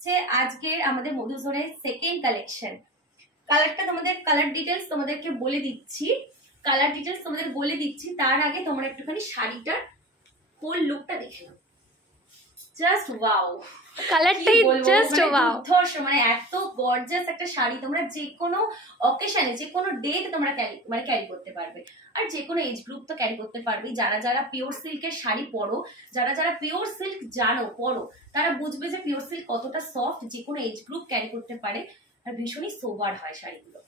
হচ্ছে আজকের আমাদের মধুজনের সেকেন্ড কালেকশন। কালারটা তোমাদের কালার ডিটেলস তোমাদেরকে বলে দিচ্ছি, তার আগে তোমরা একটুখানি শাড়িটার হোল লুকটা দেখে নাও। জাস্ট ওয়াও, কালারটাই জাস্ট ওয়াও, মানে এত গর্জিয়াস একটা শাড়ি তোমরা যে কোনো অকেশনে যে কোনো ডেতে তোমরা ক্যারি করতে পারবে, আর যে কোনো এজ গ্রুপ তো ক্যারি করতে পারবে। যারা যারা পিওর সিল্কের শাড়ি পরো, যারা যারা পিওর সিল্ক জানো পরো, তারা বুঝবে যে পিওর সিল্ক কতটা সফট, যে কোনো এজ গ্রুপ ক্যারি করতে পারে, আর ভীষণই সোবার হয় শাড়িগুলো।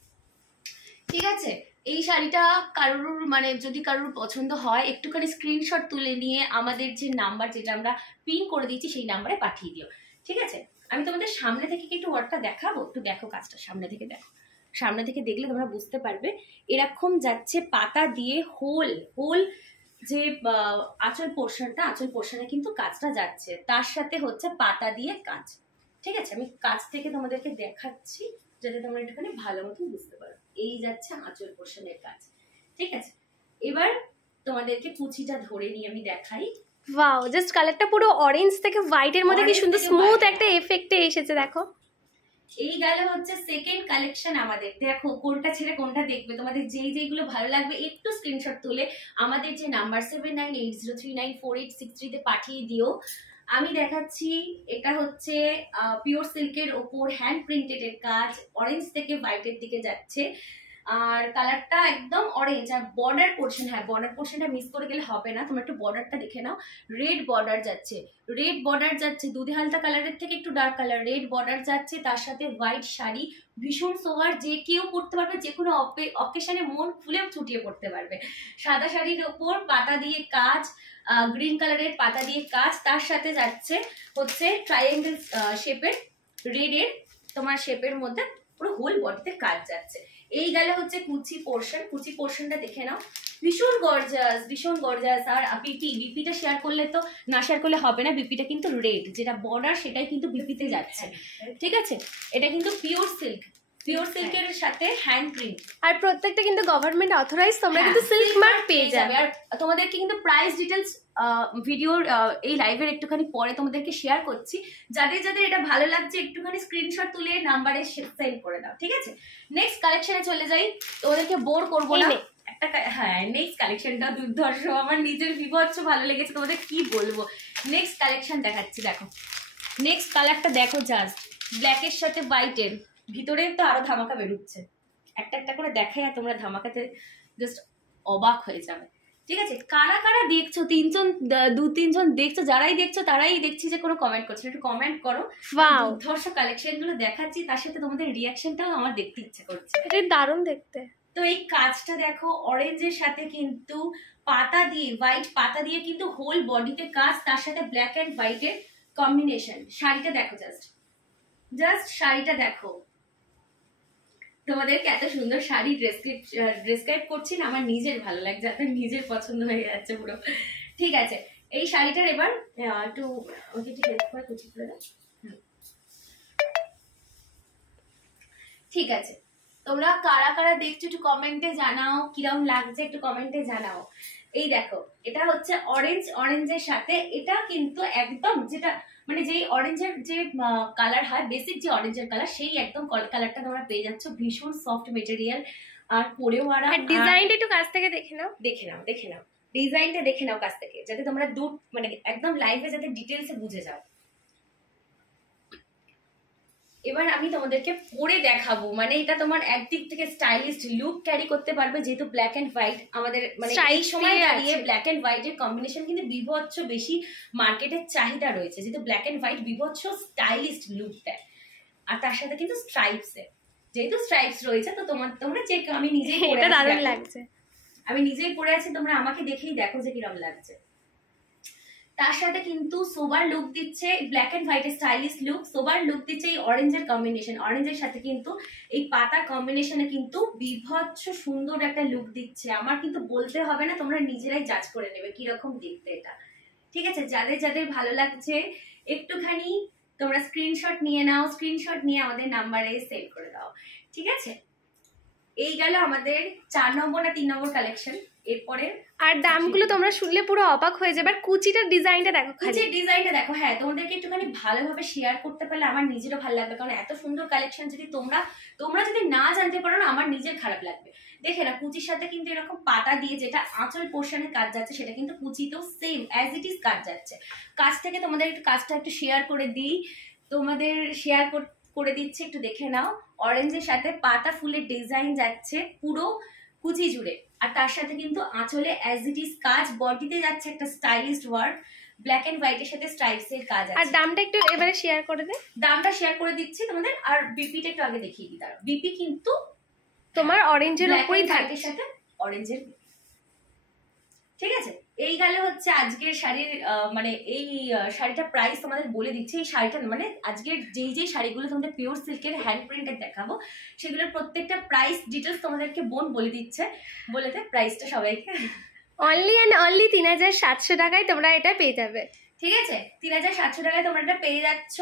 ঠিক আছে, এই শাড়িটা কারোর মানে যদি কারোর পছন্দ হয় একটুখানি স্ক্রিনশট তুলে নিয়ে আমাদের যে নাম্বার যেটা আমরা পিন করে দিয়েছি সেই নাম্বারে পাঠিয়ে দিও। ঠিক আছে, আমি তোমাদের সামনে থেকে একটু ওয়ার্কটা দেখাবো, একটু দেখো কাজটা সামনে থেকে দেখো। সামনে থেকে দেখলে তোমরা বুঝতে পারবে এরকম যাচ্ছে পাতা দিয়ে হোল যে আঁচল পোর্শনে কিন্তু কাজটা যাচ্ছে, তার সাথে হচ্ছে পাতা দিয়ে কাজ। ঠিক আছে, আমি কাজ থেকে তোমাদেরকে দেখাচ্ছি যাতে তোমরা একটুখানি ভালো মতো বুঝতে পারো। এই যাচ্ছে আঁচল পোর্শনের কাজ। ঠিক আছে, এবার তোমাদেরকে কুচিটা ধরে নিয়ে আমি দেখাই। ওয়াও, জাস্ট কালারটা পুরো অরেঞ্জ থেকে হোয়াইটের মধ্যে কি সুন্দর স্মুথ একটা এফেক্টে এসেছে দেখো। এই গেল হচ্ছে সেকেন্ড কালেকশন আমাদের। দেখো কোনটা ছেড়ে কোনটা দেখবে, তোমাদের যেইগুলো ভালো লাগবে একটু স্ক্রিনশট তুলে আমাদের যে নাম্বার 7980394863 তে পাঠিয়ে দিও। আমি দেখাচ্ছি, এটা হচ্ছে পিওর সিল্কের ওপর হ্যান্ড প্রিন্টেড এর কাজ, অরেঞ্জ থেকে হোয়াইটের দিকে যাচ্ছে, আর কালারটা একদম অরেঞ্জ। আর বর্ডার পোর্শন, হ্যাঁ বর্ডার পোর্শনটা মিস করে গেলে হবে না, তোমরা একটু বর্ডারটা দেখে নাও। রেড বর্ডার যাচ্ছে দুধে হালকা কালারের থেকে একটু ডার্ক কালার, রেড বর্ডার যাচ্ছে, তার সাথে হোয়াইট শাড়ি, ভীষণ সোভার, যে কেউ পড়তে পারবে, যে কোনো অকেশনে মন খুলেও ছুটিয়ে পড়তে পারবে। সাদা শাড়ির ওপর পাতা দিয়ে কাজ, গ্রিন কালারের পাতা দিয়ে কাজ, তার সাথে যাচ্ছে হচ্ছে ট্রায়াঙ্গেল শেপের রেডের তোমার শেপের মধ্যে পুরো হোল বডিতে কাজ যাচ্ছে। এই গেলে হচ্ছে কুচি পোর্শনটা দেখে নাও, ভীষণ গর্জাস। আর বিপিটা শেয়ার করলে তো না শেয়ার করলে হবে না, বিপিটা কিন্তু রেড, যেটা বর্ডার সেটাই কিন্তু বিপিতে যাচ্ছে। ঠিক আছে, এটা কিন্তু পিওর সিল্কের সাথে হ্যান্ড প্রিন্ট, আর প্রত্যেকটা কিন্তু গভর্নমেন্ট অথরাইজ, তোমরা কিন্তু সিল্ক মার্ক পেয়ে যাবে। আর তোমাদেরকে কিন্তু প্রাইস ডিটেলস ভিডিওর এই লাইভের একটুখানি পরে তোমাদেরকে শেয়ার করছি। যাদের যাদের এটা ভালো লাগছে একটুখানি স্ক্রিনশট তুলে নাম্বারে সেন্ড করে দাও। ঠিক আছে, নেক্সট কালেকশনে চলে যাই, তোমাদেরকে বোর করবো না। হ্যাঁ, নেক্সট কালেকশনটা দুর্ধর্ষ, আমার নিজের বিভৎস ভালো লেগেছে, তোমাদের কি বলবো। নেক্সট কালেকশন দেখাচ্ছি, দেখো নেক্সট কালারটা দেখো, জাস্ট ব্ল্যাকের সাথে হোয়াইটের ভিতরে তো আরো ধামাকা বেরোচ্ছে। একটা করে দেখাই আর তোমরা ধামাকাতে জাস্ট অবাক হয়ে যাবে। ঠিক আছে, কারা কারা দেখছো, দু তিনজন দেখছো, যারাই দেখছো তারাই দেখছি যে কোনো কমেন্ট করছো, একটু কমেন্ট করো। দুর্ধর্ষ কালেকশন গুলো দেখাচ্ছি, তার সাথে তোমাদের রিয়াকশনটাও আমার দেখতে ইচ্ছে করছে। এটা দারুণ দেখতে। তো এই কাজটা দেখো, অরেঞ্জের সাথে কিন্তু হোয়াইট পাতা দিয়ে কিন্তু হোল বডিতে কাজ, তার সাথে ব্ল্যাক এন্ড হোয়াইটের কম্বিনেশন। শাড়িটা দেখো, জাস্ট শাড়িটা দেখো। তোমাদেরকে এত সুন্দর শাড়ি ডেসক্রাইব করছি না, আমার নিজের ভালো লাগছে, আপনার নিজের পছন্দ হয়ে যাচ্ছে পুরো। ঠিক আছে, এই শাড়িটার এবার একটু কুচি করে দাও। ঠিক আছে, তোমরা কারা কারা দেখছো একটু কমেন্টে জানাও, কিরম লাগছে একটু কমেন্টে জানাও। এই দেখো, এটা হচ্ছে অরেঞ্জের সাথে, এটা কিন্তু একদম যেটা মানে যেই অরেঞ্জের যে কালার হয়, বেসিক যে অরেঞ্জের কালার, সেই একদম কালারটা তোমরা পেয়ে যাচ্ছ। ভীষণ সফট মেটেরিয়াল, আর পরেও আরাম। ডিজাইনটা একটু কাছ থেকে দেখে নাও ডিজাইনটা দেখে নাও কাছ থেকে, যাতে তোমরা মানে একদম লাইভে যাতে ডিটেলসে বুঝে যাও। এবার আমি তোমাদেরকে পরে দেখাবো, মানে এটা তোমার একদিক থেকে স্টাইলিস্ট লুক ক্যারি করতে পারবে, যেহেতু ব্ল্যাক এন্ড হোয়াইট আমাদের মানে এই সময় দাঁড়িয়ে ব্ল্যাক এন্ড হোয়াইট এর কম্বিনেশন কিন্তু বিভৎস বেশি মার্কেটের চাহিদা রয়েছে, যেহেতু ব্ল্যাক এন্ড হোয়াইট বিভৎস স্টাইলিস্ট লুক দেয়। আর তার সাথে কিন্তু যেহেতু স্ট্রাইপস রয়েছে, তো তোমরা চেক, আমি নিজেই পরে আছি, দারুণ লাগছে, আমি নিজেই পরে আছি, তোমরা আমাকে দেখেই দেখো যে কিরকম লাগছে। তার সাথে কিন্তু সোবার লুক দিচ্ছে, black and white stylish look, sober look দিচ্ছে এই অরেঞ্জের কম্বিনেশন। অরেঞ্জের সাথে কিন্তু এই পাতার কম্বিনেশনে কিন্তু বিভৎস সুন্দর একটা লুক দিচ্ছে। আমার কিন্তু বলতে হবে না, তোমরা নিজেরাই জাজ করে নেবে কিরকম দেখতে এটা। ঠিক আছে, যাদের যাদের ভালো লাগছে একটুখানি তোমরা স্ক্রিনশট নিয়ে নাও, স্ক্রিনশট নিয়ে আমাদের নাম্বারে সেন্ড করে দাও। ঠিক আছে, এই গেল আমাদের 4 নম্বর না 3 নম্বর কালেকশন। এরপরে আর দামগুলো তোমরা শুনলে পুরো অবাক হয়ে যাবে। আর কুচিটার ডিজাইনটা দেখো, কুচির ডিজাইনটা দেখো। হ্যাঁ, তোমাদেরকে একটুখানি ভালোভাবে শেয়ার করতে পারলে আমার নিজেরও ভালো লাগবে, কারণ এত সুন্দর কালেকশন যদি তোমরা যদি না জানতে পারো না, আমার নিজের খারাপ লাগবে। দেখে না, কুচির সাথে কিন্তু এরকম পাতা দিয়ে যেটা আঁচল পোর্শনে কাজ যাচ্ছে, সেটা কিন্তু কুচিতেও সেম অ্যাজ ইট ইজ কাজ যাচ্ছে। কাজ থেকে তোমাদের একটু কাজটা একটু শেয়ার করে দিই, তোমাদের শেয়ার করে দিচ্ছে, একটু দেখে নাও। অরেঞ্জের সাথে পাতা ফুলের ডিজাইন যাচ্ছে পুরো কুচি জুড়ে, আর তার সাথে কিন্তু আঁচলে অ্যাজ ইট ইজ কাজ, বডিতে যাচ্ছে একটা স্টাইলিশড ওয়ার্ক, ব্ল্যাক এন্ড হোয়াইটের সাথে স্ট্রাইপস এর কাজ আছে। আর দামটা একটু এবারে শেয়ার করে দে। দামটা শেয়ার করে দিচ্ছি তোমাদের। আর বিপিটা একটু আগে দেখিয়ে দিই। তার বিপি কিন্তু তোমার অরেঞ্জের উপরই থাকে, সাথে অরেঞ্জের। ঠিক আছে, এই গেল হচ্ছে আজকের শাড়ির মানে এই শাড়িটা প্রাইস তোমাদের বলে দিচ্ছি। এই শাড়িটা মানে আজকের যেই শাড়িগুলো তোমাদের পিওর সিল্কের হ্যান্ড প্রিন্টেড দেখাবো, সেগুলোর প্রত্যেকটা প্রাইস ডিটেলস তোমাদেরকে বোন বলে দিচ্ছে। বলে দে প্রাইসটা সবাইকে। অনলি অ্যান্ড অনলি 3700 টাকায় তোমরা এটা পেয়ে যাবে। ঠিক আছে, 3700 টাকায় তোমরা এটা পেয়ে যাচ্ছ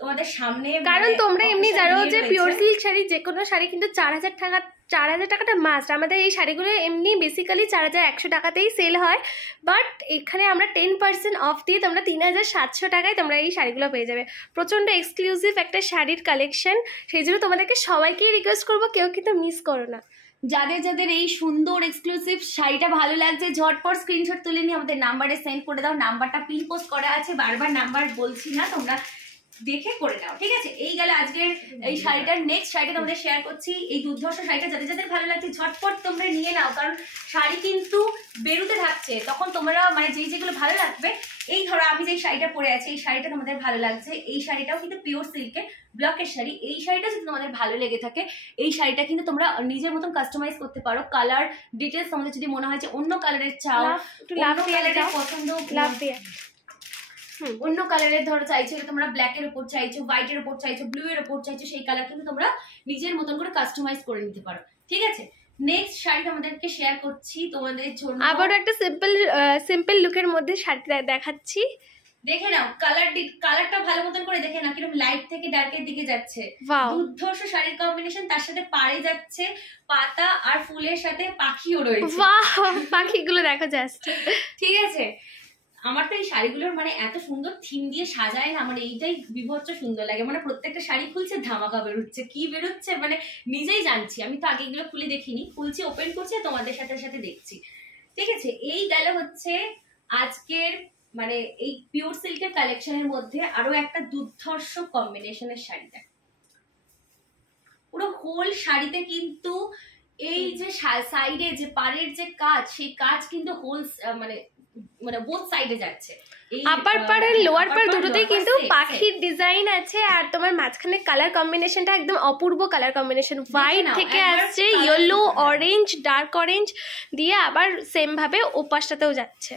তোমাদের সামনে। কারণ তোমরা এমনি জানো যে পিওর সিল্ক শাড়ি, যে কোনো শাড়ি কিন্তু 4000 টাকাটা মাস্ট। আমাদের এই শাড়িগুলো এমনি বেসিক্যালি 4100 টাকাতেই সেল হয়, বাট এখানে আমরা 10% অফ দিয়ে তোমরা 3700 টাকায় তোমরা এই শাড়িগুলো পেয়ে যাবে। প্রচণ্ড এক্সক্লুসিভ একটা শাড়ির কালেকশন, সেই জন্য তোমাদেরকে সবাইকেই রিকোয়েস্ট করবো, কেউ কিন্তু মিস করো না। যাদের যাদের এই সুন্দর এক্সক্লুসিভ শাড়িটা ভালো লাগছে, ঝটপট স্ক্রিনশট তুলে নিয়ে আমাদের নাম্বারে সেন্ড করে দাও। নাম্বারটা পিন পোস্ট করা আছে, বারবার নাম্বার বলছি না, তোমরা দেখে করে নাও। ঠিক আছে, এই গেল আজকের এই শাড়িটার। নেক্সট শাড়িটা তোমাদের শেয়ার করছি, এই দুর্ধর্ষ শাড়িটা যাদের যাদের ভালো লাগছে ঝটপট তোমরা নিয়ে নাও, কারণ শাড়ি কিন্তু বেরোতে থাকছে, তখন তোমরা মানে যেগুলো ভালো লাগবে। এই ধরো আমি যে শাড়িটা পরে আছি, এই শাড়িটা তোমাদের ভালো লাগছে, এই শাড়িটাও কিন্তু পিওর সিল্কের ব্লকের শাড়ি। এই শাড়িটা যদি তোমাদের ভালো লেগে থাকে, এই শাড়িটা কিন্তু তোমরা নিজের মতন কাস্টমাইজ করতে পারো। কালার ডিটেলস তোমাদের যদি মনে হয় যে অন্য কালারের চাও, অন্য কালারের পছন্দ, অন্য কালারের ধরো চাইছো, তোমরা ব্ল্যাক এর উপর চাইছো, হোয়াইট এর উপর চাইছো, ব্লু এর উপর চাইছো, সেই কালার কিন্তু তোমরা নিজের মতন করে কাস্টমাইজ করে নিতে পারো। ঠিক আছে, নেক্সট শাড়িটা আমাদেরকে শেয়ার করছি তোমাদের জন্য। আবারও একটা সিম্পল লুকের মধ্যে শাড়িটা দেখাচ্ছি, দেখে নাও। কালারটা ভালো মতন করে দেখে নাও, কিরকম লাইট থেকে ডার্কের দিকে যাচ্ছে। দুর্ধর্ষ শাড়ির কম্বিনেশন, তার সাথে পাড়ে যাচ্ছে পাতা আর ফুলের সাথে পাখিও রয়েছে। বাহ, পাখিগুলো দেখো জাস্ট। ঠিক আছে, আমার তো এই শাড়িগুলোর মানে এত সুন্দর থিম দিয়ে সাজায় না, আমার এইটাই বিভৎস সুন্দর লাগে। মানে প্রত্যেকটা শাড়ি খুলছে ধামাকা বেরোচ্ছে, কি বেরোচ্ছে মানে নিজেই জানছি। আমি তো আগে এগুলো খুলে দেখিনি, খুলছি, ওপেন করছি, তোমাদের সাথে সাথে দেখছি। ঠিক আছে, এই গেল হচ্ছে আজকের মানে এই পিওর সিল্কের কালেকশনের মধ্যে আরো একটা দুর্ধর্ষ কম্বিনেশনের শাড়িটা। পুরো হোল শাড়িতে কিন্তু এই যে সাইডে যে পাড়ের যে কাজ, সেই কাজ কিন্তু হোল মানে বোথ সাইডে যাচ্ছে। আপার পাড় আর লোয়ার পাড় দুটোতেই কিন্তু পাখির ডিজাইন আছে, আর তোমার মাঝখানে কালার কম্বিনেশনটা একদম অপূর্ব কালার কম্বিনেশন। হোয়াইট থেকে আসছে ইয়েলো, অরেঞ্জ, ডার্ক অরেঞ্জ দিয়ে আবার সেম ভাবে ওপাশটাতেও যাচ্ছে।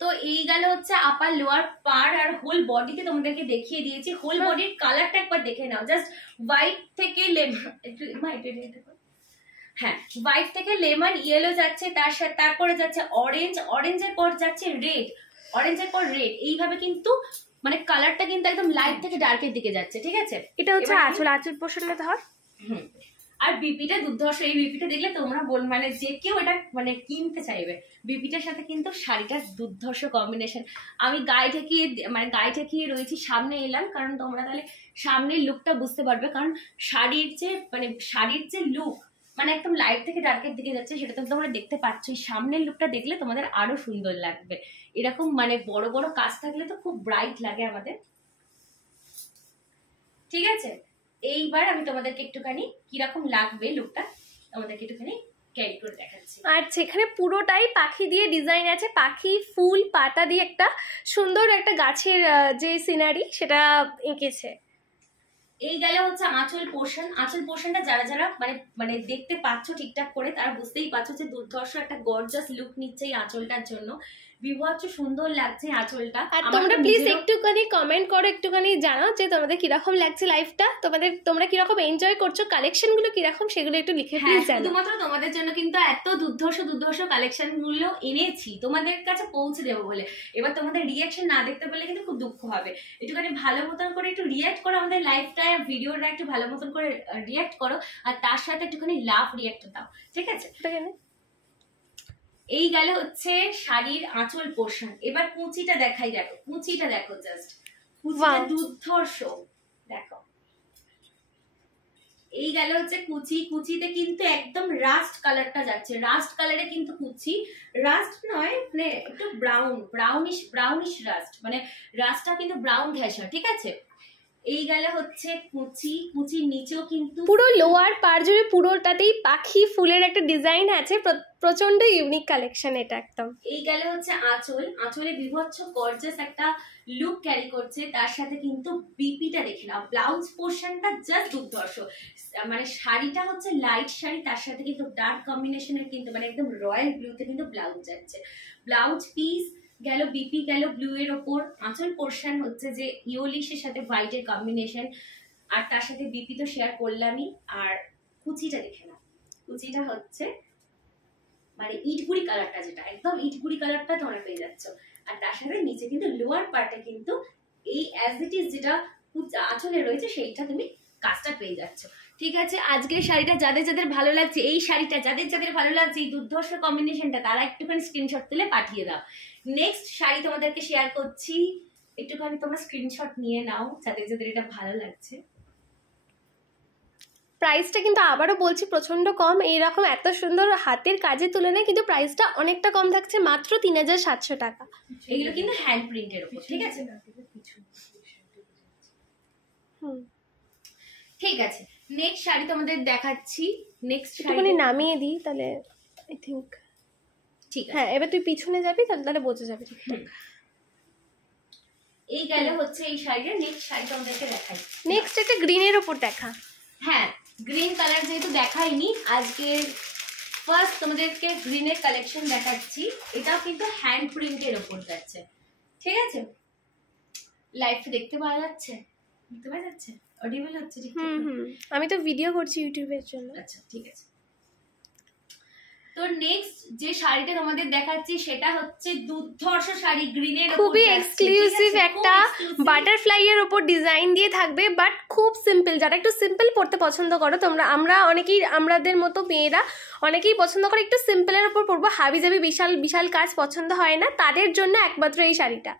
তো এই গেল হচ্ছে আপার লোয়ার পার, আর হোল বডিতে তোমাদেরকে দেখিয়ে দিয়েছি। হোল বডির কালারটা একবার দেখে নাও, জাস্ট হোয়াইট থেকে হ্যাঁ হোয়াইট থেকে লেমন ইয়েলো যাচ্ছে, তার সাথে তারপরে যাচ্ছে অরেঞ্জ, অরেঞ্জের পর যাচ্ছে রেড, অরেঞ্জের পর রেড, এইভাবে কিন্তু মানে কালারটা কিন্তু একদম লাইট থেকে ডার্কের দিকে যাচ্ছে। ঠিক আছে, এটা হচ্ছে আঁচল পোর্শনটা ধর। আর বিপিটা দুর্ধর্ষ। এই বিপিটা দেখলে তোমরা মানে যে কেউ এটা মানে কিনতে চাইবে। বিপিটার সাথে কিন্তু শাড়িটা দুর্ধর্ষ কম্বিনেশন। আমি গায়ে ঠেকিয়ে রয়েছি, সামনে এলাম কারণ তোমরা তাহলে সামনের লুকটা বুঝতে পারবে। কারণ শাড়ির যে লুক মানে একদম লাইট থেকে ডার্কের দিকে যাচ্ছে, সেটা তো তোমরা দেখতে পাচ্ছ। সামনের লুকটা দেখলে তোমাদের আরো সুন্দর লাগবে। এরকম মানে বড় বড় কাজ থাকলে তো খুব ব্রাইট লাগে আমাদের। ঠিক আছে, এইবার আমি তোমাদেরকে একটুখানি কিরকম লাগবে লুকটা তোমাদেরকে একটুখানি ক্যারি করে দেখাচ্ছি। আর সেখানে পুরোটাই পাখি দিয়ে ডিজাইন আছে, পাখি, ফুল, পাতা দিয়ে একটা সুন্দর একটা গাছের যে সিনারি সেটা এঁকেছে। এই গেলে হচ্ছে আঁচল পোর্শন। আঁচল পোর্শনটা যারা যারা মানে দেখতে পাচ্ছ ঠিকঠাক করে, তারা বুঝতেই পারছো যে দুর্ধর্ষ একটা গর্জাস লুক নিচ্ছে এই আঁচলটার জন্য। বিভৎস সুন্দর লাগছে আঁচলটা। আর তোমরা প্লিজ একটুখানি কমেন্ট করো, একটুখানি জানাও যে তোমাদের কিরকম লাগছে লাইফটা, তোমরা কিরকম এনজয় করছো, কালেকশন গুলো কিরকম, সেগুলো একটু লিখে প্লিজ জানাও। শুধুমাত্র তোমাদের জন্য কিন্তু এত দুর্ধর্ষ কালেকশন গুলো এনেছি তোমাদের কাছে পৌঁছে দেবো বলে। এবার তোমাদের রিয়াকশন না দেখতে পেলে কিন্তু খুব দুঃখ হবে। একটুখানি ভালো মতন করে একটু রিয়াক্ট করো, আমাদের লাইফটা ভিডিওটা একটু ভালো মতন করে রিয়াক্ট করো, আর তার সাথে একটুখানি লাভ রিয়াক্ট দাও। ঠিক আছে, এই গেল হচ্ছে শাড়ির আঁচল পোর্শন। এবার কুচিটা দেখাই, দেখো কুচিটা দেখো, জাস্ট কুচিটা দুর্ধর্ষ দেখো। এই গেল হচ্ছে কুচি, কুচিতে কিন্তু একদম রাস্ট কালারটা যাচ্ছে, রাস্ট কালারে কিন্তু কুচি, রাস্ট নয় মানে একটু ব্রাউনিশ রাস্ট, মানে রাস্টটা কিন্তু ব্রাউন ঘেঁষা, ঠিক আছে। এই গেল হচ্ছে কুচি, কুচির নিচেও কিন্তু পুরো লোয়ার পার জুড়ে পুরোটাতেই পাখি ফুলের একটা ডিজাইন আছে, প্রচন্ড ইউনিক কালেকশন এটা একদম। এই গেল হচ্ছে আঁচল, আঁচলে বিভৎস গর্জিয়াস একটা লুক ক্যারি করছে, তার সাথে কিন্তু বিপিটা দেখে নাও, ব্লাউজ পোর্শনটা জাস্ট দুর্ধর্ষ, মানে শাড়িটা হচ্ছে লাইট শাড়ি, তার সাথে কিন্তু ডার্ক কম্বিনেশনের কিন্তু মানে একদম রয়্যাল ব্লুতে কিন্তু ব্লাউজ যাচ্ছে, ব্লাউজ পিস গেল, বিপি গেল ব্লু এর ওপর, আঁচল পোর্শন হচ্ছে যে ইয়োলিশের সাথে হোয়াইটের কম্বিনেশন, আর তার সাথে বিপি তো শেয়ার করলামই। আর কুচিটা দেখে নাও, কুচিটা হচ্ছে মানে ইটগুড়ি কালারটা, যেটা একদম ইটগুড়ি কালারটা তোমরা পেয়ে যাচ্ছ, আর তার সাথে নিচে কিন্তু লোয়ার পার্টে কিন্তু এই অ্যাজ ইট ইজ যেটা আঁচলে রয়েছে সেইটা তুমি কাজটা পেয়ে যাচ্ছ, ঠিক আছে। আজকের শাড়িটা যাদের যাদের ভালো লাগছে, এই শাড়িটা যাদের যাদের ভালো লাগছে, এই দুর্ধর্ষ কম্বিনেশনটা, তারা একটুখানি স্ক্রিনশট তুলে পাঠিয়ে দাও। নেক্সট শাড়ি তোমাদেরকে শেয়ার করছি, একটুখানি তোমরা স্ক্রিনশট নিয়ে নাও যাদের যাদের এটা ভালো লাগছে। প্রাইসটা কিন্তু আবারও বলছি প্রচন্ড কম, এইরকম এত সুন্দর হাতের কাজের তুলনায় কিন্তু প্রাইসটা অনেকটা কম থাকছে, মাত্র 3700 টাকা। এগুলো কিন্তু হ্যান্ড প্রিন্টের উপর, ঠিক আছে। ঠিক আছে, নেক্সট শাড়ি তোমাদের দেখাচ্ছি। নেক্সট শাড়ি নামিয়ে দিই তাহলে আই থিংক ঠিক আছে। হ্যাঁ, এবার তুই পিছনে যাবি তাহলে বোঝা যাবে ঠিকঠাক। এই গেল হচ্ছে এই শাড়িটা। নেক্সট শাড়ি তোমাদেরকে দেখাই। নেক্সট একটা গ্রিনের উপর দেখা। হ্যাঁ, গ্রিন কালার যেহেতু দেখাইনি, আজকে ফার্স্ট তোমাদেরকে গ্রিনের কালেকশন দেখাচ্ছি। এটাও কিন্তু হ্যান্ড প্রিন্টের উপর যাচ্ছে, ঠিক আছে। লাইভ দেখতে পাওয়া যাচ্ছে, দেখতে পাওয়া যাচ্ছে, অডিবল হচ্ছে? ঠিক আমি তো ভিডিও করছি ইউটিউবের জন্য। আচ্ছা ঠিক আছে। তো নেক্সট যে শাড়িটা তোমাদের দেখাচ্ছি সেটা হচ্ছে দুর্ধর্ষ শাড়ি, গ্রিনের উপর, খুবই এক্সক্লুসিভ একটা বাটারফ্লাই এর উপর ডিজাইন দিয়ে থাকবে, বাট খুব সিম্পল। যারা একটু সিম্পল পড়তে পছন্দ করো তোমরা, আমরা অনেকেই, আমাদের মতো মেয়েরা অনেকেই পছন্দ করে একটু সিম্পলের উপর পরবো, হাবিজাবি বিশাল বিশাল কাজ পছন্দ হয় না, তাদের জন্য একমাত্র এই শাড়িটা।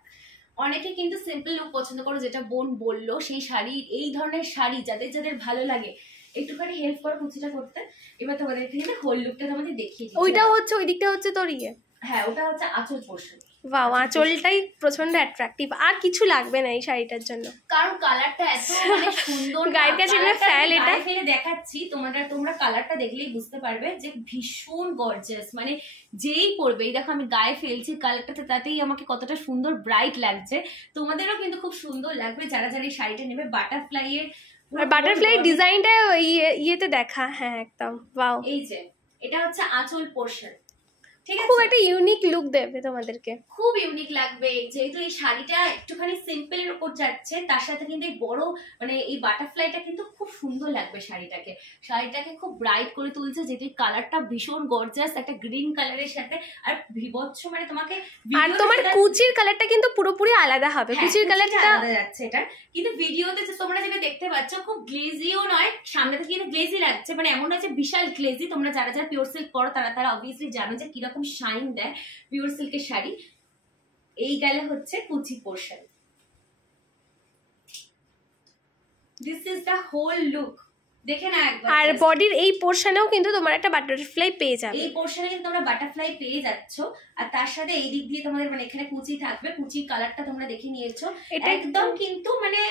অনেকে কিন্তু সিম্পল লুক পছন্দ করো, যেটা বোন বললো, সেই শাড়ি, এই ধরনের শাড়ি যাদের যাদের ভালো লাগে একটুখানি হেল্প করো কুচিটা করতে। এবার তোমাদেরকে কিন্তু হোল লুকটা তোমাদের দেখিয়ে দিচ্ছি। ওইটা হচ্ছে, ওই দিকটা হচ্ছে তোর ইয়ে। হ্যাঁ, ওটা হচ্ছে আঁচল পোর্শন। ওয়াও, আঁচলটাই প্রচন্ড অ্যাট্রাকটিভ, আর কিছু লাগবে না এই শাড়িটার জন্য, কারণ কালারটা এত মানে সুন্দর। গায়ের কাছে ফেল, এটা ফেলে দেখাচ্ছি তোমরা কালারটা দেখলেই বুঝতে পারবে যে ভীষণ গর্জিয়াস, মানে যেই পরবে, এই দেখো আমি গায়ে ফেলছি কালারটাতে, তাতেই আমাকে কতটা সুন্দর ব্রাইট লাগছে। তোমাদেরও কিন্তু খুব সুন্দর লাগবে যারা যারা এই শাড়িটা নেবে। বাটারফ্লাই এর, আর বাটারফ্লাই ডিজাইনটা ইয়েতে দেখা। হ্যাঁ একদম ওয়াও। এই যে এটা হচ্ছে আঁচল পোর্শন, ঠিক আছে। খুব একটা ইউনিক লুক দেবে তোমাদেরকে, খুব ইউনিক লাগবে, যেহেতু এই শাড়িটা একটুখানি সিম্পলের উপর যাচ্ছে, তার সাথে কিন্তু এই বড় মানে এই বাটারফ্লাইটা কিন্তু খুব সুন্দর লাগবে শাড়িটাকে খুব ব্রাইট করে তুলছে, যেটি কালারটা ভীষণ গর্জিয়াস একটা গ্রিন কালারের সাথে, আর বিভৎস মানে তোমাকে। আর তোমার কুচির কালারটা কিন্তু পুরোপুরি আলাদা হবে, কুচির কালারটা আলাদা যাচ্ছে এটা, কিন্তু ভিডিওতে যে তোমরা যেটা দেখতে পাচ্ছ খুব গ্লেজিও নয়, সামনে থেকে কিন্তু গ্লেজি লাগছে, মানে এমন নয় যে বিশাল গ্লেজি। তোমরা যারা যারা পিওর সিল্ক করো তারা অবভিয়াসলি জানো যে কিরকম শাইন দেয় পিওর সিল্কের শাড়ি। এই গেলে হচ্ছে কুচি portion, this is the whole look, দেখে না একবার। আর বডির এই পোর্শনেও কিন্তু তোমার একটা বাটারফ্লাই পেয়ে যাবে, এই পোর্শনে কিন্তু তোমরা বাটারফ্লাই পেয়ে যাচ্ছ, আর তার সাথে এই দিক দিয়ে তোমাদের মানে এখানে কুচি থাকবে, কুচির কালারটা তোমরা দেখে নিয়েছো, এটা একদম কিন্তু মানে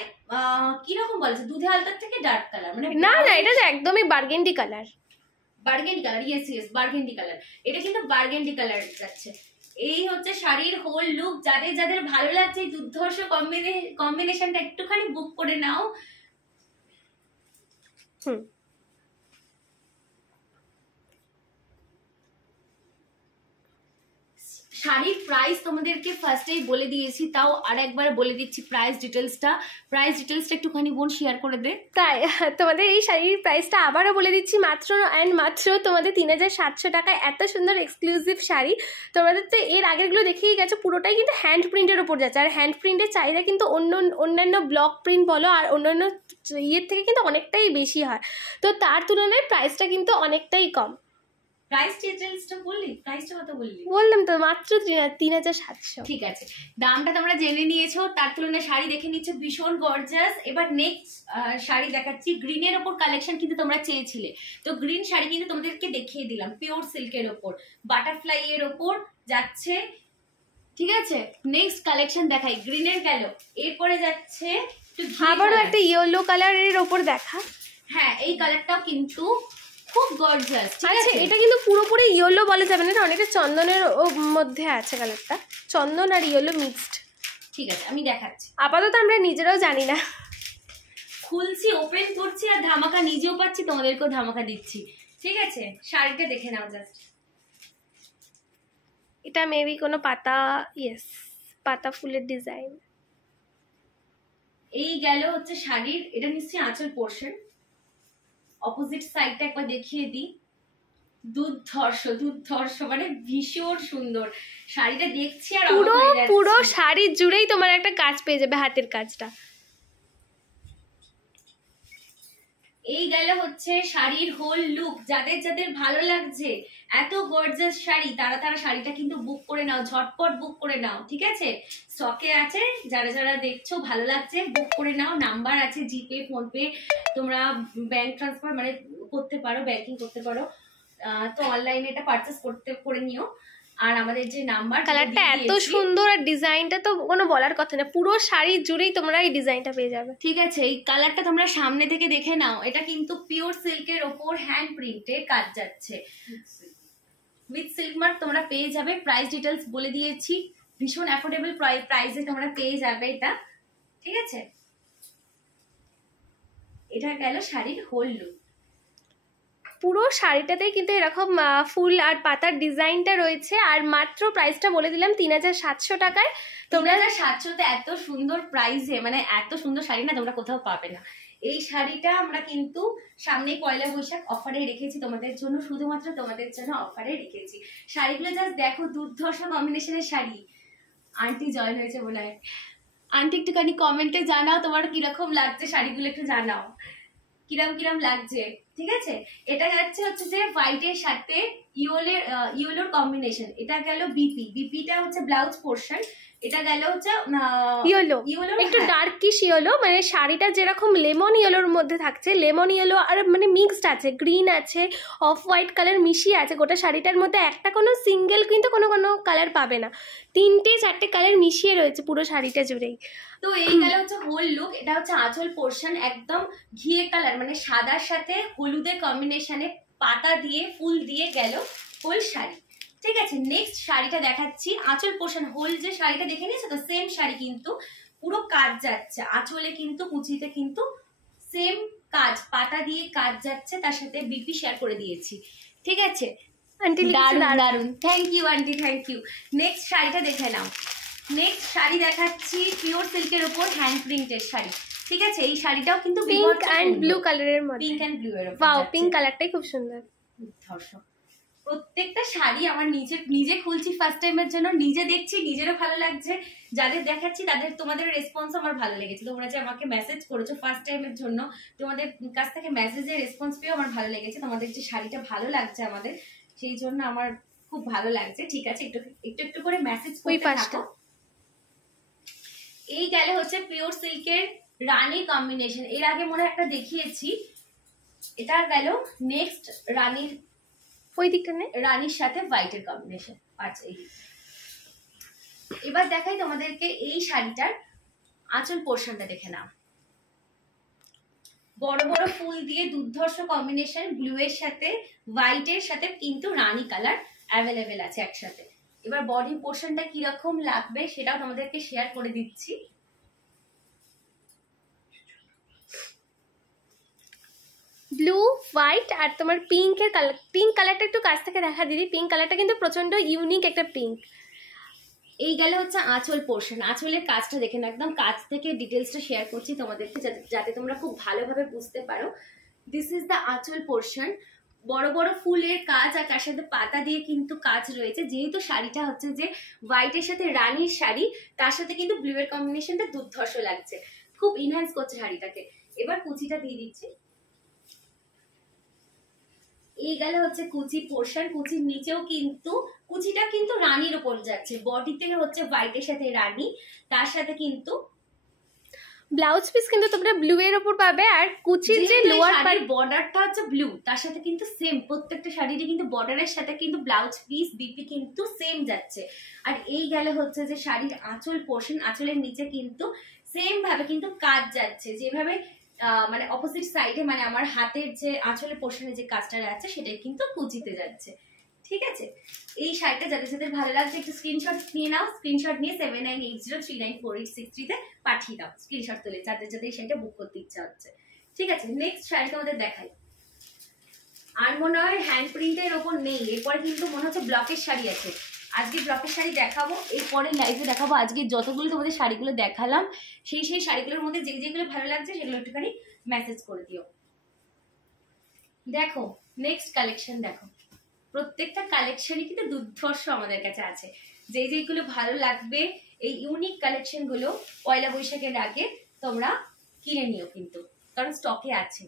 কিরকম বলছে, দুধে আলতার থেকে ডার্ক কালার, মানে না এটা তো একদমই burgundy colour. Burgundy colour, yes burgundy colour, এটা কিন্তু বার্গেন্ডি কালার যাচ্ছে। এই হচ্ছে শাড়ির হোল লুক। যাদের যাদের ভালো লাগছে এই দুর্ধর্ষ কম্বিনেশনটা একটুখানি বুক করে নাও। শাড়ির প্রাইস তোমাদেরকে ফার্স্টেই বলে দিয়েছি, তাও আর একবার বলে দিচ্ছি প্রাইস ডিটেলসটা একটুখানি বোন শেয়ার করে দে। তাই তোমাদের এই শাড়ির প্রাইসটা আবারও বলে দিচ্ছি, মাত্র তোমাদের 3700 টাকায় এত সুন্দর এক্সক্লুসিভ শাড়ি। তোমাদের তো এর আগেরগুলো দেখেই গেছো, পুরোটাই কিন্তু হ্যান্ড প্রিন্টের ওপর যাচ্ছে, আর হ্যান্ড প্রিন্টের চাহিদা কিন্তু অন্যান্য ব্লক প্রিন্ট বলো আর অন্যান্য ইয়ের থেকে কিন্তু অনেকটাই বেশি হয়, তো তার তুলনায় প্রাইসটা কিন্তু অনেকটাই কম। প্রাইস ডিটেইলসটা বললি, প্রাইসটা কত বললি? বললাম তো মাত্র 3700। ঠিক আছে, দামটা তোমরা জেনে নিয়েছো, তার তুলনায় শাড়ি দেখে নিচ্ছো ভীষণ গর্জাস। এবার নেক্সট শাড়ি দেখাচ্ছি, গ্রিনের ওপর কালেকশন কিন্তু তোমরা চেয়েছিলে, তো গ্রিন শাড়ি কিন্তু তোমাদেরকে দেখিয়ে দিলাম, পিওর সিল্কের ওপর বাটারফ্লাই এর ওপর যাচ্ছে। ঠিক আছে, নেক্সট কালেকশন দেখাই, গ্রিনের গেল, এরপরে যাচ্ছে আবারও একটা ইয়েলো কালারের ওপর দেখা। হ্যাঁ, এই কালারটাও কিন্তু খুব গর্জাস। আচ্ছা, এটা কিন্তু পুরোপুরি ইয়েলো বলা যাবে না, এটা অনেকটা চন্দনের মধ্যে আছে কালারটা, চন্দন আর ইয়েলো মিক্সড। ঠিক আছে, আমি দেখাচ্ছি, আপাতত আমরা নিজেরাও জানি না। খুলছি, ওপেন করছি, আর ধামাকা নিজেও পাচ্ছি, তোমাদেরকেও ধামাকা দিচ্ছি। ঠিক আছে, শাড়িটা দেখে নাও জাস্ট। এটা মেবি কোনো পাতা, ইয়েস, পাতা ফুলের ডিজাইন। এই গেল হচ্ছে শাড়ির, এটা নিশ্চয়ই আঁচল পোর্শন। অপোজিট সাইডটা একবার দেখিয়ে দিই, দুর্ধর্ষ মানে ভীষণ সুন্দর শাড়িটা দেখছি আর পুরো পুরো শাড়ি জুড়েই তোমার একটা কাজ পেয়ে যাবে, হাতের কাজটা। এই গেল হচ্ছে শাড়ির হোল লুক। যাদের যাদের ভালো লাগছে এত গর্জাস শাড়ি, তারা তারা শাড়িটা কিন্তু বুক করে নাও, ঝটপট বুক করে নাও। ঠিক আছে, স্টকে আছে, যারা যারা দেখছো ভালো লাগছে বুক করে নাও। নাম্বার আছে, জিপে, ফোনপে, তোমরা ব্যাংক ট্রান্সফার মানে করতে পারো, ব্যাংকিং করতে পারো, তো অনলাইনে এটা পারচেস করে নিও। আর আমাদের যে নাম্বার, কালারটা এত সুন্দর আর ডিজাইনটা তো কোনো বলার কথা না, পুরো শাড়ি জুড়েই তোমরা এই ডিজাইনটা পেয়ে যাবে। ঠিক আছে, এই কালারটা তোমরা সামনে থেকে দেখে নাও, এটা কিন্তু পিওর সিল্কের ওপর হ্যান্ড প্রিন্টে কাজ যাচ্ছে, উইথ সিল্ক মার্ক তোমরা পেয়ে যাবে। প্রাইস ডিটেলস বলে দিয়েছি, ভীষণ অ্যাফোর্ডেবল প্রাইসে তোমরা পেয়ে যাবে এটা। ঠিক আছে, এটা গেল শাড়ির হোল লুক। পুরো শাড়িটাতে কিন্তু এরকম ফুল আর পাতার ডিজাইনটা রয়েছে, আর মাত্র প্রাইসটা বলে দিলাম 3700 টাকায়। তোমরা 3700তে এত সুন্দর প্রাইসে, মানে এত সুন্দর শাড়ি না তোমরা কোথাও পাবে না। এই শাড়িটা আমরা কিন্তু সামনে পয়লা বৈশাখ অফারে রেখেছি তোমাদের জন্য, শুধুমাত্র তোমাদের জন্য অফারে রেখেছি। শাড়িগুলো জাস্ট দেখো, দুর্ধর্ষ কম্বিনেশনের শাড়ি। আন্টি জয়েন হয়েছে বলে, আন্টি একটুখানি কমেন্টে জানাও তোমার কিরকম লাগছে শাড়িগুলো, একটু জানাও কিরম লাগছে। ঠিক আছে, এটা যাচ্ছে হচ্ছে যে হোয়াইটের সাথে ইয়েলোর কম্বিনেশন। এটা গেল বিপিটা হচ্ছে ব্লাউজ পোর্শন, এটা গেল হচ্ছে ইয়েলো, একটু ডার্কিশ ইয়েলো, মানে শাড়িটা যেরকম লেমন ইয়েলোর মধ্যে থাকছে, লেমন ইয়েলো আর মানে মিক্সড আছে, গ্রিন আছে, অফ হোয়াইট কালার মিশিয়ে আছে। গোটা শাড়িটার মধ্যে একটা কোনো সিঙ্গেল কিন্তু কোনো কালার পাবে না, 3-4টে কালার মিশিয়ে রয়েছে পুরো শাড়িটা জুড়েই। তো এই গেল হচ্ছে হোল লুক। এটা হচ্ছে আঁচল পোর্শন, একদম ঘিয়ে কালার মানে সাদার সাথে হলুদের কম্বিনেশনে পাতা দিয়ে ফুল দিয়ে গেল হোল শাড়ি। ঠিক আছে, নেক্সট শাড়িটা দেখাচ্ছি, আঁচল পোর্শন হোল যে শাড়িটা দেখে নিয়েছো তো, সেম শাড়ি কিন্তু পুরো কাজ যাচ্ছে, আঁচলে কিন্তু কুচিতে কিন্তু সেম কাজ, পাতা দিয়ে কাজ যাচ্ছে, তার সাথে বিপি শেয়ার করে দিয়েছি। ঠিক আছে, আন্টি দারুন, thank you aunty, thank you. Next শাড়িটা দেখে নাও, নেক্সট শাড়ি দেখাচ্ছি পিওর সিল্কের উপর হ্যান্ড প্রিন্টেড শাড়ি। ঠিক আছে, এই শাড়িটাও কিন্তু পিঙ্ক এন্ড ব্লু কালারের মধ্যে, পিঙ্ক এন্ড ব্লু এর উপর। ওয়াও, পিঙ্ক কালারটাই খুব সুন্দর। দর্শক, প্রত্যেকটা শাড়ি আমার নিজে খুলছি ফার্স্ট টাইমের জন্য, নিজে দেখছি, নিজেরও ভালো লাগছে, যাদের দেখাচ্ছি তাদের, তোমাদের রেসপন্স আমার ভালো লেগেছে। তোমরা যে আমাকে মেসেজ করেছো ফার্স্ট টাইমের জন্য, তোমাদের কাছ থেকে মেসেজের রেসপন্স পেয়েও আমার ভালো লেগেছে। তোমাদের যে শাড়িটা ভালো লাগছে আমাদের, সেই জন্য আমার খুব ভালো লাগছে। ঠিক আছে, একটু করে মেসেজ করতে থাকো। এই গেলে হচ্ছে পিওর সিল্কের রানী কম্বিনেশন, এর আগে মনে একটা দেখিয়েছি, এটা গেল নেক্সট রানীর, ওই দিকটা নেই, রানীর সাথে হোয়াইটের কম্বিনেশন। আচ্ছা, এবার দেখাই তোমাদেরকে এই শাড়িটার আঁচল পোর্শনটা দেখে নাও, বড় বড় ফুল দিয়ে দুর্ধর্ষ কম্বিনেশন, ব্লু এর সাথে হোয়াইটের সাথে কিন্তু রানী কালার অ্যাভেলেবেল আছে একসাথে। এবার বডি পোর্শনটা কিরকম লাগবে সেটাও তোমাদেরকে শেয়ার করে দিচ্ছি। ব্লু, হোয়াইট আর তোমার পিঙ্কের কালার, পিঙ্ক কালারটা একটু কাছ থেকে দেখা দিদি, পিঙ্ক কালারটা কিন্তু প্রচন্ড ইউনিক একটা পিঙ্ক। এই গেলে হচ্ছে আঁচল পোর্শন, আঁচলের কাজটা দেখে না, একদম কাছ থেকে ডিটেলসটা শেয়ার করছি তোমাদেরকে, যাতে তোমরা খুব ভালোভাবে বুঝতে পারো। দিস ইজ দ্য আঁচল পোর্শন, বড় বড় ফুলের কাজ আর তার সাথে পাতা দিয়ে কিন্তু কাজ রয়েছে। যেহেতু শাড়িটা হচ্ছে যে হোয়াইটের সাথে রানীর শাড়ি, তার সাথে কিন্তু ব্লু এর কম্বিনেশনটা দুর্ধর্ষ লাগছে, খুব ইনহ্যান্স করছে শাড়িটাকে। এবার কুচিটা দিয়ে দিচ্ছি, এই গেল হচ্ছে কুচি পোর্শন। কুচির নিচেও কিন্তু কুচিটা কিন্তু রানীর উপর যাচ্ছে, বডিতে হচ্ছে হোয়াইটের সাথে রানী, তার সাথে কিন্তু ব্লাউজ পিস কিন্তু তোমরা ব্লু এর উপর পাবে, আর কুচির যে লোয়ার পার্ট বর্ডারটা হচ্ছে ব্লু, তার সাথে কিন্তু সেম প্রত্যেকটা শাড়িরই কিন্তু বর্ডারের সাথে কিন্তু ব্লাউজ পিস বিপি কিন্তু সেম যাচ্ছে। আর এই গেল হচ্ছে যে শাড়ির আঁচল পোর্শন, আঁচলের নিচে কিন্তু সেম ভাবে কিন্তু কাজ যাচ্ছে, যেভাবে মানে অপোজিট সাইডে মানে আমার হাতের যে আঁচলের পোর্শনে যে কাজটা যাচ্ছে সেটাই কিন্তু কুচিতে যাচ্ছে। ঠিক আছে, এই শাড়িটা যাদের যাদের ভালো লাগছে একটু স্ক্রিনশট নিয়ে নাও, স্ক্রিনশট নিয়ে 7980394863 তে পাঠিয়ে দাও স্ক্রিনশট তুলে, যাদের যাদের এই শাড়িটা বুক করতে ইচ্ছা হচ্ছে। ঠিক আছে, নেক্সট শাড়ি তোমাদের দেখাই। আর মনে হয় হ্যান্ড প্রিন্টের ওপর নেই, এরপরে কিন্তু মনে হচ্ছে ব্লকের শাড়ি আছে। আজকে ব্লকের শাড়ি দেখাবো, এরপরে লাইভে দেখাবো। আজকে যতগুলো তোমাদের শাড়িগুলো দেখালাম সেই সেই শাড়িগুলোর মধ্যে যে যেগুলো ভালো লাগছে সেগুলো একটুখানি মেসেজ করে দিও। দেখো নেক্সট কালেকশন দেখো, প্রত্যেকটা কালেকশনই কিন্তু দুর্ধর্ষ আমাদের কাছে আছে। যে যেগুলো ভালো লাগবে এই ইউনিক কালেকশন গুলো পয়লা বৈশাখের আগে তোমরা কিনে নিও কিন্তু, কারণ স্টকে আছে।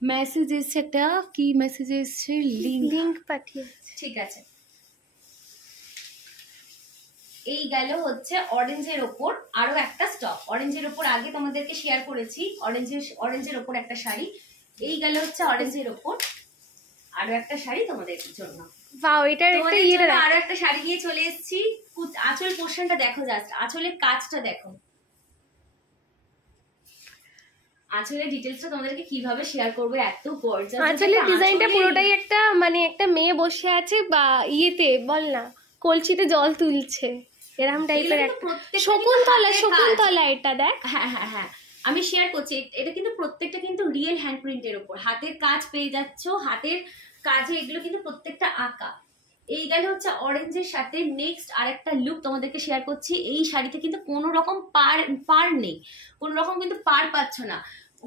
মেসেজ এসছে একটা, কি মেসেজ এসছে? লিংক পাঠিয়ে। ঠিক আছে, এই গেল হচ্ছে অরেঞ্জের ওপর আরো একটা স্টক। অরেঞ্জের ওপর আগে তোমাদেরকে শেয়ার করেছি, অরেঞ্জের ওপর একটা শাড়ি। এই গেল হচ্ছে অরেঞ্জের ওপর আরো একটা শাড়ি তোমাদের জন্য। ওয়াও, এটার একটা ইয়েটা আরো একটা শাড়ি নিয়ে চলে এসেছি। আঁচল পোর্শনটা দেখো, জাস্ট আঁচলের কাজটা দেখো। আঁচলের ডিটেইলসটা তোমাদেরকে কিভাবে শেয়ার করব, এত গর্জাস। আঁচলের ডিজাইনটা পুরোটাই একটা মানে একটা মেয়ে বসে আছে বা ইয়েতে বল না কলসিতে জল তুলছে এরকম টাইপের একটা শকুন্তলা এটা দেখ। হ্যাঁ হ্যাঁ হ্যাঁ, আমি শেয়ার করছি। এটা কিন্তু প্রত্যেকটা কিন্তু রিয়েল হ্যান্ড প্রিন্টের উপর হাতের কাজ পেয়ে যাচ্ছ, হাতের কাজে এগুলো কিন্তু প্রত্যেকটা আঁকা। এই গেল হচ্ছে অরেঞ্জের সাথে নেক্সট আরেকটা লুক তোমাদেরকে শেয়ার করছি। এই শাড়িতে কিন্তু কোনো রকম পার নেই, কোনো রকম কিন্তু পার পাচ্ছ না।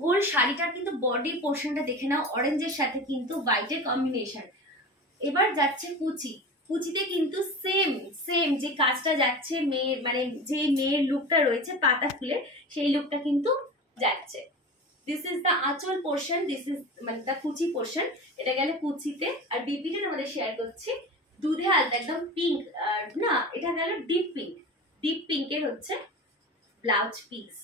হোল শাড়িটার কিন্তু বডি পোর্শনটা দেখে নাও, অরেঞ্জের সাথে কিন্তু হোয়াইটের কম্বিনেশন। এবার যাচ্ছে কুচি, কুচিতে কিন্তু সেম সেম যে কাজটা যাচ্ছে মেয়ের মানে যে মেয়ের লুকটা রয়েছে পাতা ফুলের, সেই লুকটা কিন্তু যাচ্ছে। দিস ইজ দ্য আঁচল পোর্শন, দিস ইজ মানে দ্য কুচি পোর্শন। এটা গেলে কুচিতে। আর বিপিটা আমাদের শেয়ার করছি দুধে আলতা একদম পিঙ্ক, না এটা গেল ডিপ পিঙ্ক, ডিপ পিঙ্কের হচ্ছে ব্লাউজ পিস।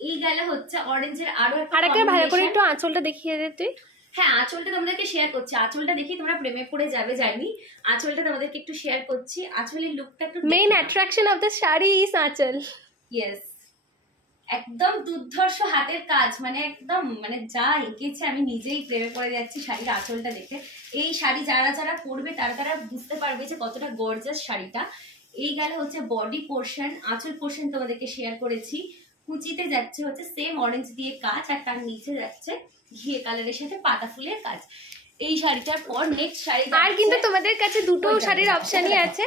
এই গেল হচ্ছে অরেঞ্জের আরো আরেকটা ভালো করে একটু আঁচলটা দেখিয়ে দে তুই। হ্যাঁ, আঁচলটা তোমাদেরকে শেয়ার করছি, আঁচলটা দেখি তোমরা প্রেমে পড়ে যাবে জানি। আঁচলটা তোমাদেরকে একটু শেয়ার করছি, আঁচলের লুকটা একটু main attraction of the sari is আঁচল। ইয়েস, একদম দুর্ধর্ষ হাতের কাজ, মানে একদম মানে যা এঁকেছে আমি নিজেই প্রেমে পড়ে যাচ্ছি শাড়ির আঁচলটা দেখে। এই শাড়ি যারা যারা পরবে তারা তারা বুঝতে পারবে যে কতটা গর্জাস শাড়িটা। এই গেল হচ্ছে বডি পোর্শন, আঁচল পোর্শন তোমাদেরকে শেয়ার করেছি। কুচিতে যাচ্ছে হচ্ছে সেম অরেঞ্জ দিয়ে কাজ, আর তার নিচে যাচ্ছে ঘিয়ে কালারের সাথে পাতা ফুলের কাজ। এই শাড়িটার পর নেক্সট শাড়ি। আর কিন্তু তোমাদের কাছে দুটো শাড়ির অপশনই আছে,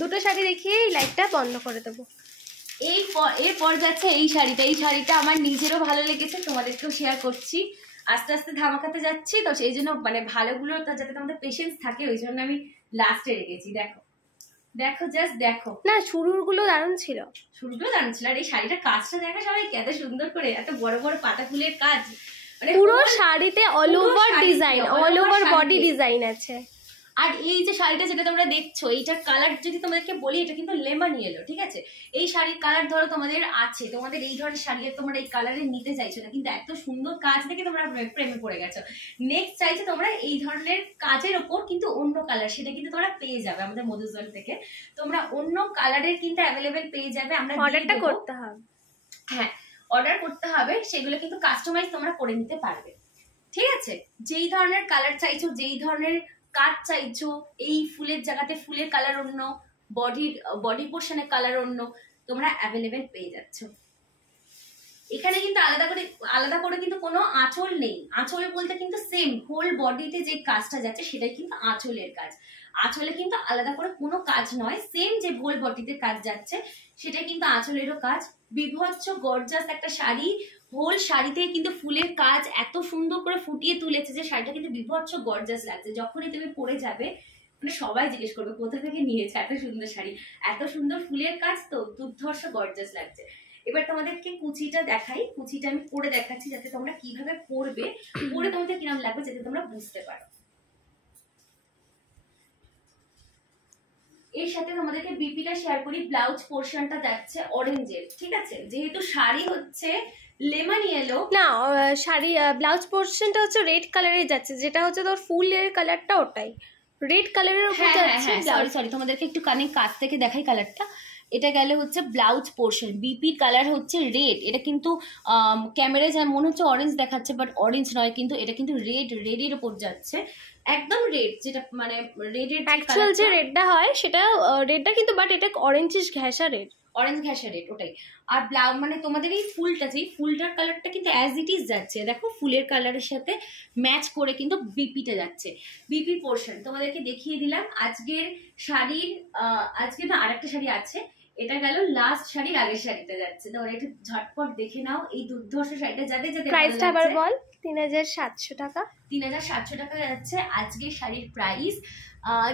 দুটো শাড়ি দেখিয়ে এই লাইটটা বন্ধ করে দেবো। এরপর যাচ্ছে এই শাড়িটা। এই শাড়িটা আমার নিজেরও ভালো লেগেছে, তোমাদেরকেও শেয়ার করছি। আস্তে আস্তে ধামাকাতে যাচ্ছি তো সেই জন্য মানে ভালোগুলো যাতে তোমাদের পেশেন্স থাকে ওই জন্য আমি লাস্টে রেখেছি। দেখো দেখো জাস্ট দেখো না, শুরুর গুলো দারুণ ছিল, শুরুগুলো দারুণ ছিল। আর এই শাড়িটার কাজটা দেখা সবাই এত সুন্দর করে, এত বড় বড় পাতা ফুলের কাজ, মানে পুরো শাড়িতে all over design, all over body design আছে। আর এই যে শাড়িটা যেটা তোমরা দেখছো এইটার কালার যদি তোমাদেরকে বলি, এটা কিন্তু লেমন ইয়েলো। ঠিক আছে, এই শাড়ির কালার ধরো তোমাদের আছে, তোমাদের এই ধরনের শাড়ি তোমরা এই কালারে নিতে চাইছো না, কিন্তু এত সুন্দর কাজ দেখে তোমরা প্রেমে পড়ে গেছো। নেক্সট চাইছো তোমরা এই ধরনের কাজের ওপর কিন্তু অন্য কালার, সেটা কিন্তু তোমরা পেয়ে যাবে আমাদের মধুজল থেকে। তোমরা অন্য কালারের কিন্তু অ্যাভেলেবেল পেয়ে যাবে, আমরা অর্ডারটা করতে হবে। হ্যাঁ, অর্ডার করতে হবে, সেগুলো কিন্তু কাস্টমাইজ তোমরা করে নিতে পারবে। ঠিক আছে, যেই ধরনের কালার চাইছো, যেই ধরনের কাজ চাইছো, এই ফুলের জায়গাতে ফুলের কালার অন্য, বডি পোর্শনের কালার অন্য, তোমরা অ্যাভেলেবেল পেয়ে যাচ্ছ। এখানে কিন্তু আলাদা করে কিন্তু কোনো আঁচল নেই। আঁচল বলতে কিন্তু সেম হোল বডিতে যে কাজটা যাচ্ছে সেটাই কিন্তু আঁচলের কাজ। আঁচলে কিন্তু আলাদা করে কোনো কাজ নয়, সেম যে হোল বডিতে কাজ যাচ্ছে সেটাই কিন্তু আঁচলেরও কাজ। বিভৎস গর্জাস একটা শাড়ি, হোল শাড়িতে কিন্তু ফুলের কাজ এত সুন্দর করে ফুটিয়ে তুলেছে যে শাড়িটা কিন্তু বিভৎস গর্জাস লাগছে। যখনই তুমি পরে যাবে মানে সবাই জিজ্ঞেস করবে কোথা থেকে নিয়েছে এত সুন্দর শাড়ি, এত সুন্দর ফুলের কাজ, তো দুর্ধর্ষ গর্জাস লাগছে। এবার তোমাদেরকে কুচিটা দেখাই, কুচিটা আমি পরে দেখাচ্ছি যাতে তোমরা কিভাবে পরবে, পরে তোমাদের কিরকম লাগবে যাতে তোমরা বুঝতে পারো। এর সাথে তোমাদেরকে বিপিটা শেয়ার করি। ব্লাউজ পোর্শনটা যাচ্ছে অরেঞ্জের, ঠিক আছে, যেহেতু শাড়ি হচ্ছে লেমন ইয়েলো। না, শাড়ি ব্লাউজ পোর্শনটা হচ্ছে রেড কালারে যাচ্ছে, যেটা হচ্ছে তোর ফুলের কালারটা ওটাই রেড কালারের উপর যাচ্ছে। সরি তোমাদেরকে একটু কাছ থেকে দেখাই কালারটা। এটা গেলে হচ্ছে ব্লাউজ পোর্শন, বিপির কালার হচ্ছে রেড। এটা কিন্তু ক্যামেরায় যা মনে হচ্ছে অরেঞ্জ দেখাচ্ছে, বাট অরেঞ্জ নয়, কিন্তু এটা কিন্তু রেডের উপর যাচ্ছে, একদম রেড, যেটা মানে রেডের অ্যাকচুয়াল যে রেডটা হয় সেটা রেডটা, কিন্তু বাট এটা অরেঞ্জিশ ঘেঁষা রেড, অরেঞ্জ ঘেঁষা রেড ওটাই। আর ব্লাউজ মানে তোমাদের এই ফুলটা, যে ফুলটার কালারটা কিন্তু অ্যাজ ইট ইজ যাচ্ছে, দেখো ফুলের কালারের সাথে ম্যাচ করে কিন্তু বিপিটা যাচ্ছে। বিপি পোর্শন তোমাদেরকে দেখিয়ে দিলাম। আজকের শাড়ির আজকে না আরেকটা শাড়ি আছে, এটা গেল লাস্ট শাড়ির আগের শাড়িটা যাচ্ছে। তোমরা একটু ঝটপট দেখে নাও এই দুর্ধর্ষ শাড়িটা, যাদের যাদের প্রাইসটা আবার বল। 3700 টাকা, 3700 টাকা যাচ্ছে আজকের শাড়ির প্রাইস।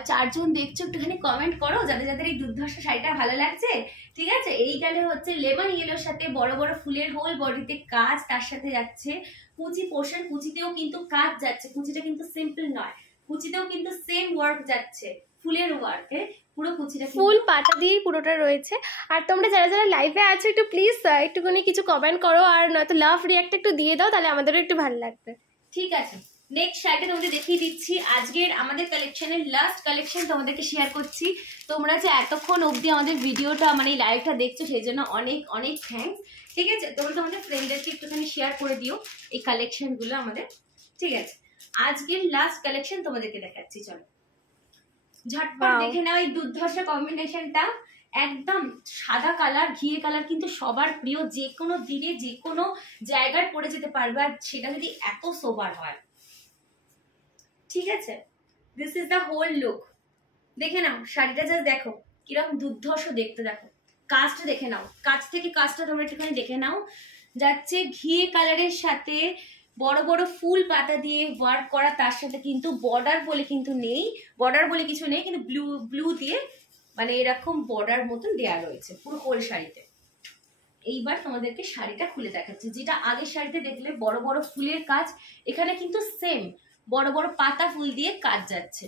4 জন দেখছো, একটুখানি কমেন্ট করো যাদের যাদের এই দুর্ধর্ষ শাড়িটা ভালো লাগছে, ঠিক আছে। এই গেলে হচ্ছে লেমন ইয়েলোর সাথে বড় বড় ফুলের হোল বডিতে কাজ, তার সাথে যাচ্ছে কুচি পোর্শন, কুচিতেও কিন্তু কাজ যাচ্ছে, কুচিটা কিন্তু সিম্পল নয়, কুচিতেও কিন্তু সেম ওয়ার্ক যাচ্ছে, ফুলের ওয়ার্কে পুরো কুচিটা ফুল পাতা দিয়েই পুরোটা রয়েছে। আর তোমরা যারা যারা লাইভে আছো একটু প্লিজ একটুখানি কিছু কমেন্ট করো, আর নয়তো লাভ রিয়াক্ট একটু দিয়ে দাও, তাহলে আমাদেরও একটু ভালো লাগবে। ঠিক আছে, নেক্সট শাড়িটা তোমাদের দেখিয়ে দিচ্ছি। আজকের আমাদের কালেকশনের লাস্ট কালেকশন তোমাদেরকে শেয়ার করছি। তোমরা যে এতক্ষণ অবধি আমাদের ভিডিওটা মানে লাইভটা দেখছো সেই জন্য অনেক অনেক থ্যাঙ্কস, ঠিক আছে। তোমরা তোমাদের ফ্রেন্ডদেরকে একটুখানি শেয়ার করে দিও এই কালেকশনগুলো আমাদের, ঠিক আছে। আজকের লাস্ট কালেকশন তোমাদেরকে দেখাচ্ছি, চলো ঝটপট দেখে নাও এই দুর্ধর্ষ কম্বিনেশনটা। একদম সাদা কালার, ঘিয়ে কালার কিন্তু সবার প্রিয়, যে কোনো দিনে যে কোনো জায়গায় পরে যেতে পারবে, আর সেটা যদি এত সোবার হয়, ঠিক আছে। This is the whole look, দেখে নাও শাড়িটা, জাস্ট দেখো কিরকম দুর্ধর্ষ দেখতে, দেখো কাজটা দেখে নাও, কাজ থেকে কাজটা তোমরা একটুখানি দেখে নাও। যাচ্ছে ঘিয়ে কালারের সাথে বড় বড় ফুল পাতা দিয়ে ওয়ার্ক করা, তার সাথে কিন্তু বর্ডার বলে কিন্তু নেই, বর্ডার বলে কিছু নেই, কিন্তু ব্লু দিয়ে মানে এরকম বর্ডার মতন দেয়া রয়েছে পুরো হোল শাড়িতে। এইবার তোমাদেরকে শাড়িটা খুলে দেখাচ্ছি, যেটা আগের শাড়িতে দেখলে বড় বড় ফুলের কাজ, এখানে কিন্তু সেম বড় বড় পাতা ফুল দিয়ে কাজ যাচ্ছে।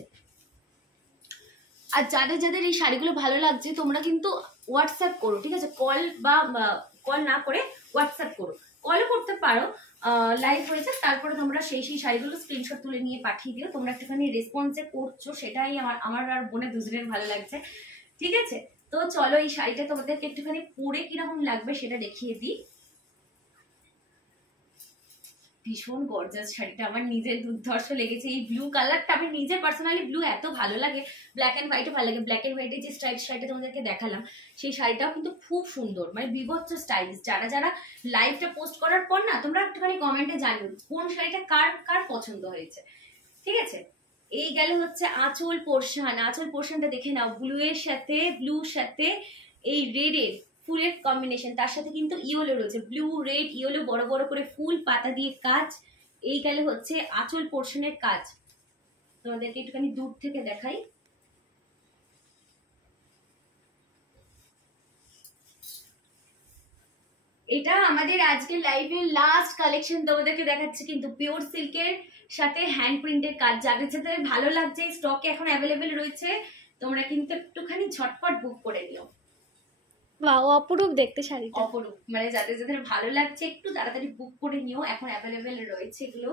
আর যাদের যাদের এই শাড়িগুলো ভালো লাগছে তোমরা কিন্তু হোয়াটসঅ্যাপ করো, ঠিক আছে, কল না করে হোয়াটসঅ্যাপ করো, কলও করতে পারো, লাইভ হয়েছে, তারপরে তোমরা সেই শাড়িগুলো স্ক্রিনশট তুলে নিয়ে পাঠিয়ে দিও। তোমরা একটুখানি রেসপন্সে করছো, সেটাই আমার আর বোনের দুজনের ভালো লাগছে, ঠিক আছে। তো চলো এই শাড়িটা তোমাদেরকে একটুখানি পরে কিরকম লাগবে সেটা দেখিয়ে দিই। ভীষণ গর্জাস শাড়িটা, আমার নিজের দুর্ধর্ষ লেগেছে। এই ব্লু কালারটা, আমি নিজের পার্সোনালি ব্লু এত ভালো লাগে, ব্ল্যাক অ্যান্ড হোয়াইটও ভালো লাগে। ব্ল্যাক অ্যান্ড হোয়াইটের যে স্ট্রাইপ শাড়িটা তোমাদেরকে দেখালাম, সেই শাড়িটাও কিন্তু খুব সুন্দর, মানে বিভৎস স্টাইলিশ। যারা যারা লাইভটা পোস্ট করার পর না তোমরা একটুখানি কমেন্টে জানিও কোন শাড়িটা কার কার পছন্দ হয়েছে, ঠিক আছে। এই গেল হচ্ছে আঁচল পোর্শন, আঁচল পোর্শনটা দেখে নাও, ব্লুর সাথে এই রেডের ফুলের কম্বিনেশন, তার সাথে কিন্তু ইয়েলো রয়েছে, ব্লু রেড ইয়েলো বড় বড় করে ফুল পাতা দিয়ে কাজ। এই গেলে হচ্ছে আঁচল পোর্শনের কাজ, তোমাদেরকে একটুখানি দূর থেকে দেখাই। এটা আমাদের আজকে লাইভের লাস্ট কালেকশন তোমাদেরকে দেখাচ্ছি, কিন্তু পিওর সিল্কের সাথে হ্যান্ড প্রিন্টের কাজ। যাদের যাদের ভালো লাগছে, স্টকে এখন অ্যাভেলেবেল রয়েছে, তোমরা কিন্তু একটুখানি ঝটপট বুক করে নিও। বাহ, অপরূপ দেখতে শাড়িটা, অপরূপ, মানে যাদের যাদের ভালো লাগছে একটু তাড়াতাড়ি বুক করে নিও, এখন অ্যাভেলেবেল রয়েছে এগুলো,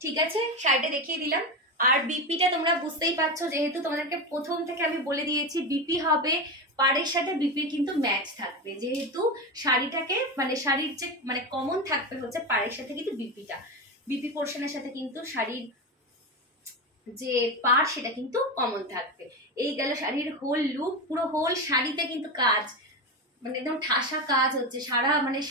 ঠিক আছে। শাড়িটা দেখিয়ে দিলাম। আর বিপিটা তোমরা বুঝতেই পারছো, যেহেতু তোমাদেরকে প্রথম থেকে আমি বলে দিয়েছি বিপি হবে, পাড়ের সাথে বিপির কিন্তু ম্যাচ থাকবে, যেহেতু শাড়িটাকে মানে শাড়ির যে মানে কমন থাকবে হচ্ছে পাড়ের সাথে কিন্তু বিপিটা, বিপি পোর্শনের সাথে কিন্তু শাড়ির যে পাড় সেটা কিন্তু কমন থাকবে। এই গেল শাড়ির হোল লুক, পুরো হোল শাড়িতে কিন্তু কাজ, মানে একদম ঠাসা কাজ হচ্ছে,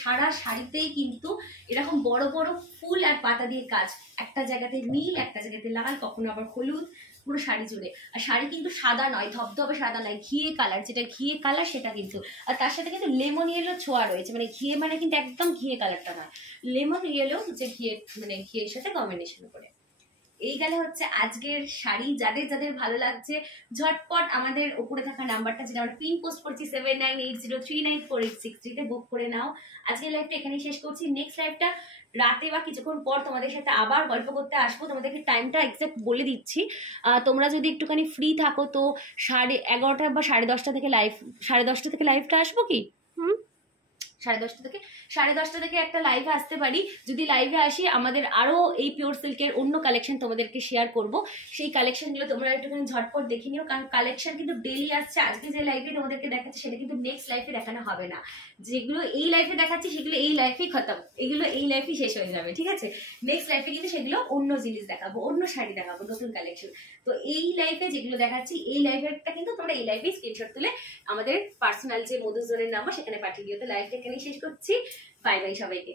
সারা শাড়িতেই কিন্তু এরকম বড় বড় ফুল আর পাতা দিয়ে কাজ, একটা জায়গাতে নীল, একটা জায়গাতে লাল, কখনো আবার হলুদ, পুরো শাড়ি জুড়ে। আর শাড়ি কিন্তু সাদা নয়, ধবধবে সাদা নয়, ঘিয়ে কালার, যেটা ঘিয়ে কালার সেটা কিন্তু। আর তার সাথে কিন্তু লেমন ইয়েলো ছোঁয়া রয়েছে, মানে ঘিয়ে মানে কিন্তু একদম ঘিয়ে কালারটা নয়, লেমন ইয়েলো যে ঘিয়ে মানে ঘিয়ের সাথে কম্বিনেশন করে। এই গেলে হচ্ছে আজকের শাড়ি। যাদের যাদের ভালো লাগছে ঝটপট আমাদের উপরে থাকা নাম্বারটা যেটা আমরা পিন পোস্ট করছি 7980394863 তে বুক করে নাও। আজকের লাইভটা এখানেই শেষ করছি। নেক্সট লাইভটা রাতে বা কিছুক্ষণ পর তোমাদের সাথে আবার গল্প করতে আসবো। তোমাদেরকে টাইমটা এক্সাক্ট বলে দিচ্ছি। তোমরা যদি একটুখানি ফ্রি থাকো তো 11:30 বা 10:30 থেকে লাইভ, 10:30 থেকে লাইভটা আসবো কি? 10:30 থেকে একটা লাইভে আসতে পারি। যদি লাইভে আসি আমাদের আরো এই পিওর সিল্কের অন্য কালেকশন তোমাদেরকে শেয়ার করব। সেই কালেকশনগুলো তোমরা একটুখানি ঝটপট দেখে নিও, কারণ কালেকশন কিন্তু ডেইলি আসছে। আজকে যে লাইভে তোমাদেরকে দেখাচ্ছি সেটা কিন্তু নেক্সট লাইভে দেখানো হবে না। যেগুলো এই লাইভে দেখাচ্ছি সেগুলো এই লাইভেই খতম, এগুলো এই লাইভেই শেষ হয়ে যাবে, ঠিক আছে? নেক্সট লাইভে কিন্তু সেগুলো অন্য জিনিস দেখাবো, অন্য শাড়ি দেখাবো, নতুন কালেকশন। তো এই লাইভে যেগুলো দেখাচ্ছি এই লাইভেরটা কিন্তু তোমরা এই লাইভেই স্ক্রিনশট তুলে আমাদের পার্সোনাল যে মধুজনের নাম্বার সেখানে পাঠিয়ে দিও। তো লাইভটা এখানেই শেষ করছি। বাই বাই সবাইকে।